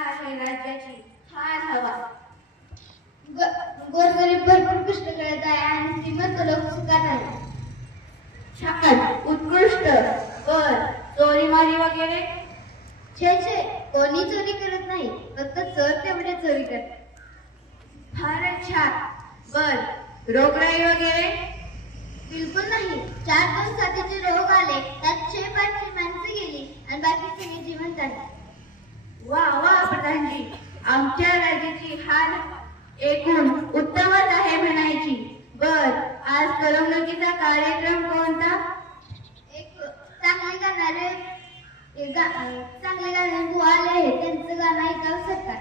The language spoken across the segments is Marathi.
आहे राज्याची हार हवा. गोरगरीब भरपूर कष्ट करत आहे आणि श्रीमंत लोक सुखात आहे. छान, उत्कृष्ट. बर, चोरीमारी वगैरे? छे छे, कोणी चोरी करत नाही, फक्त चोर तेवढे चोरी करतात. फारच छान. बर, रोगराई वगैरे? बिलकुल नाही. 4 दिवसाचे रोग आले, त्यात 6-5 माणसं गेली आणि बाकी सगळे जिवंत आहे. वा वा प्रधानजी, आमच्या राज्याची हार एकूण उत्तमच आहे म्हणायची. बर, आज करमणुकीचा कार्यक्रम कोणता? एक चांगले गाणारे बुवा आले, त्यांचं गाणं ऐकावं सरकार.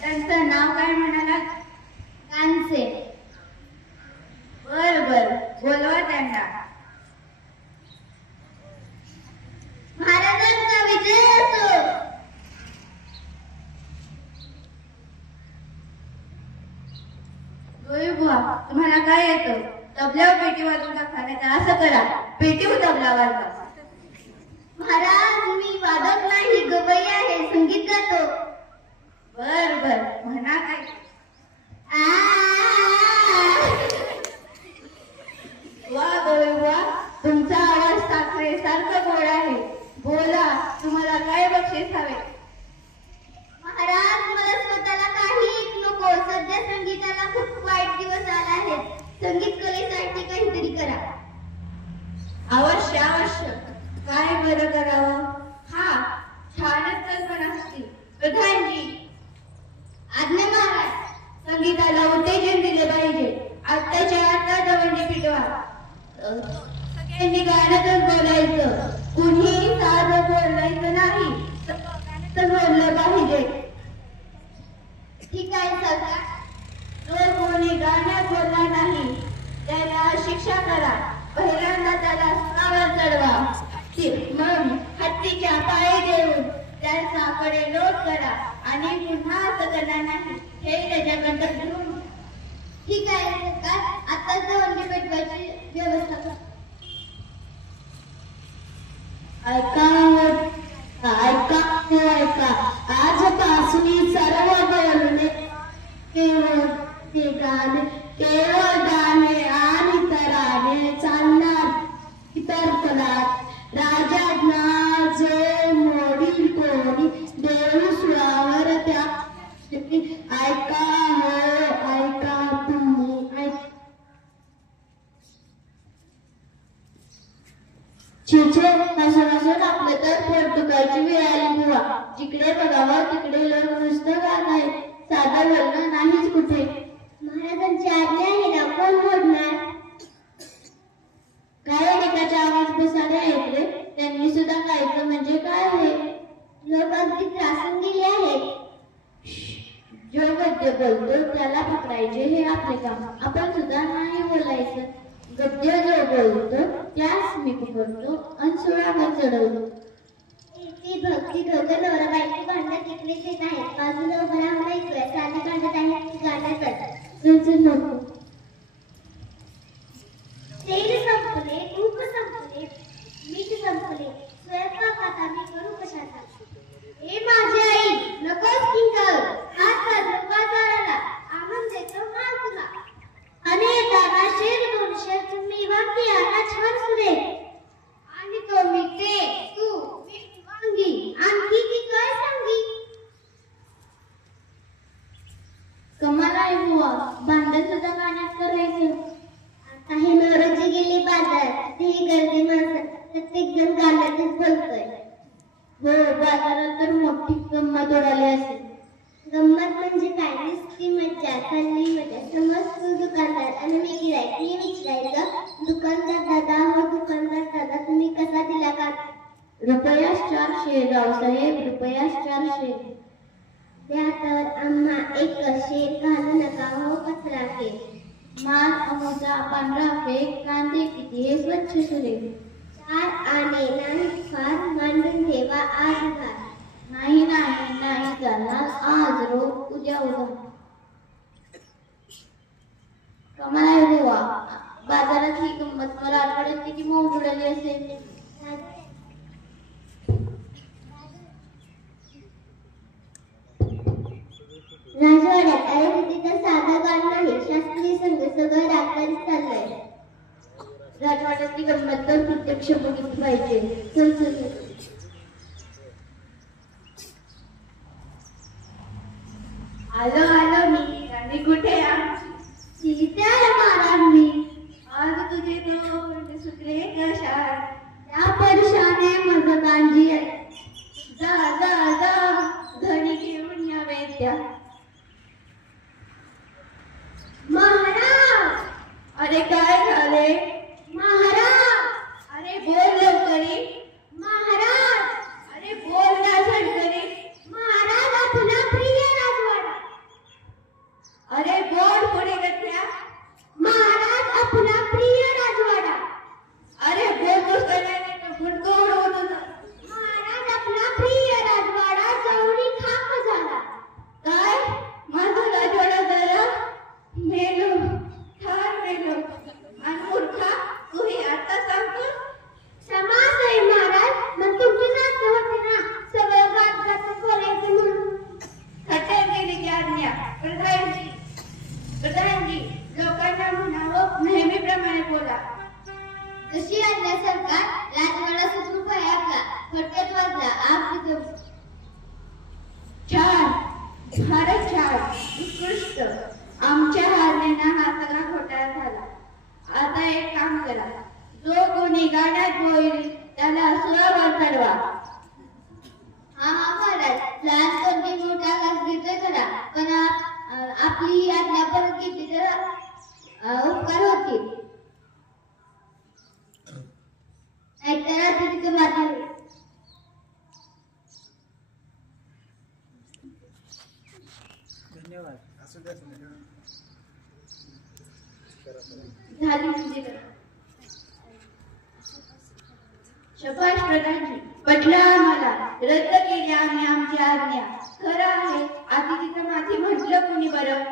त्यांचं नाव काय म्हणालात? कानसे. बर बर, बोलवा त्यांना. महाराजांचा विजय असो. बुवा, तुम्हाला काय येतं? तबल्यावर पेटी वाजून दाखवायचं. असं करा, पेटीवर तबला वाजवा. महाराज, मी वादक नाही, गवई आहे, संगीत गातो. बर बर, म्हणा काय. वा गवई बुवा, तुमचा आवाज साखरेसारखा गोड आहे. बोला, तुम्हाला काय बक्षीस हवे? महाराज, मला स्वतःला काही नको. सध्या संगीताला खूप वाईट दिवस आला आहे. संगीत कलेसाठी काहीतरी करा. अवश्य अवश्य. काय बरं करावं? हा, छानच कल्पना असती. प्रधानजी, आज्ञा महाराज. संगीताला उत्तेजन दिले पाहिजे. आत्ताच्या आता दवंडी पिटवा. सगळ्यांनी गाण्यातच बोलायचं. कुणीही साधं बोलायचं नाही, तर बोललं पाहिजे. ठीक आहे सरकार. जर कोणी गाण्यात बोलला नाही, त्याला शिक्षा करा. पहिल्यांदा त्याला स्त्रावर चढवा. मग हत्तीच्या पायी देऊन त्याच्याकडे लोट करा आणि पुन्हा असं करणार नाही, हे त्याच्याकडे ठरवून. ठीक आहे सरकार, आताच दवंडी पेटवायची व्यवस्था करा. ऐका, आजपासून सर्व बोलणे केवळ गाणे आणि तराने चालणार. इतर कलात राजाज्ञा जो मोडील कोणी देऊ सुळावर त्या. ऐका हो, ऐका तुम्ही. चिचे नसून आपलं तर पोर्तुगालची वेळ आली बुवा. जिकडे बघावं तिकडे लोक नुसतं गाणं आहे, साधं बोलणं नाहीच कुठे. महाराजांची आज्ञा आहे ना, कोण मोडणार? काय एकाच्या आवाज बसाडे आहेत रे. त्यांनी सुद्धा गायचं म्हणजे काय आहे? लोक अगदी त्रासून गेले आहेत. जो गद्य बोलतो त्याला पकडायचे, हे आपले काम. आपण सुद्धा नाही बोलायचं. गद्य जो बोलतो त्यास मी पकडतो आणि सुळावर चढवतो. ती भक्ती दोघं नवरा बायको भांडत तिकडेच येत आहेत. बाजूला उभं राहून ऐकूया. चाली भांडत आहेत ती गाण्यात नको. तेल संपले, तूप संपले, मीठ संपले, स्वयंपाकात आम्ही करू कशाचा? हे माझी आई, नकोच किंकाळ. हात बाजू बाजाराला आणून देतो माल तुला. आणि येताना 100-200 तुम्ही वाटी आणा छान सुरे. आणि तो मी ते तू वांगी आणखी ती काय सांगी. कमाल आहे बुवा, भांडण सुद्धा गाण्यात करायचं. आता हे नवराची गेली बाजारात, ती गर्दी माणसं, प्रत्येक जण गाण्यातच बोलतोय. हो, बाजारात तर मोठी गंमत उडाली असेल. गंमत म्हणजे काय? नुसती मज्जा, चालली मजा. समज तू दुकानदार आणि मी गिऱ्हाईक. मी विचारायचं, दुकानदार दादा, हो दुकानदार दादा, तुम्ही कसा दिला का? रुपयास 400 रावसाहेब, रुपयास 400. त्या हातावर आम्हा एक शेर घालू नका हो कचरा के. माल अमुचा पांढरा फेक, कांदे किती हे स्वच्छ सुरे. 4 आणे नाही फार, मांडून ठेवा आज घाल. नाही नाही नाही चालणार, आज रोज उद्या उद्या. कमाल आहे बुवा, बाजारात ही गंमत. मला आठवड्यात किती मौज उडाली असेल. राजवाड्यातली गंमत तर प्रत्यक्ष बघितली पाहिजे. चल चल. आलो मी. राणी कुठे आमची? सीता महाराज मी. आज तुझे तोंड सुटले कशात? त्या परुषाने माझं कांजी आहे. जा जा जा धनी घेऊन या वेद्या. महाराज. अरे काय झाले? महाराज. अरे बोल लवकरी. महाराज. अरे बोल ना झटकरी. महाराज आपला प्रिय राजवाडा. अरे बोल पुढे गठ्या. महाराज आपला प्रिय राजवाडा. अरे बोलतोस त्याने फुटको उडवून. महाराज आपला प्रिय राजवाडा जवळी खाक झाला. काय? माझा राजवाडा झाला? मेलो, ठार मेलो. आणि मूर्खा तूही आता सांगतो? समाज आहे महाराज. मग तुमची जास्त होते ना सगळं गात बोलायचं म्हणून. खट्यात गेली की आज्ञा. प्रधानजी लोकांना म्हणावं नेहमीप्रमाणे बोला. जशी आज्ञा सरकार. राजवाडा सुटून पाय आपला फटक्यात वाजला. आपली छान, फारच छान, उत्कृष्ट. आमच्या हारण्याना हा सगळा घोटाळा झाला. आता एक काम करा. जो कोणी गाण्यात होईल त्याला सुरावर चढवा. हा महाराज. लहान कोणती मोठा घास घेतोय करा. पण आपली आज्ञा परत घेतली तर उपकार होतील. नाहीतर रात्री तिथे माती होईल. धन्यवाद. झाली तुझी करा. शबाश प्रधानजी. पटलं आम्हाला. रद्द केली आम्ही आमची आज्ञा. खरं आहे आधी तिथं माझी म्हटलं कुणी बरं.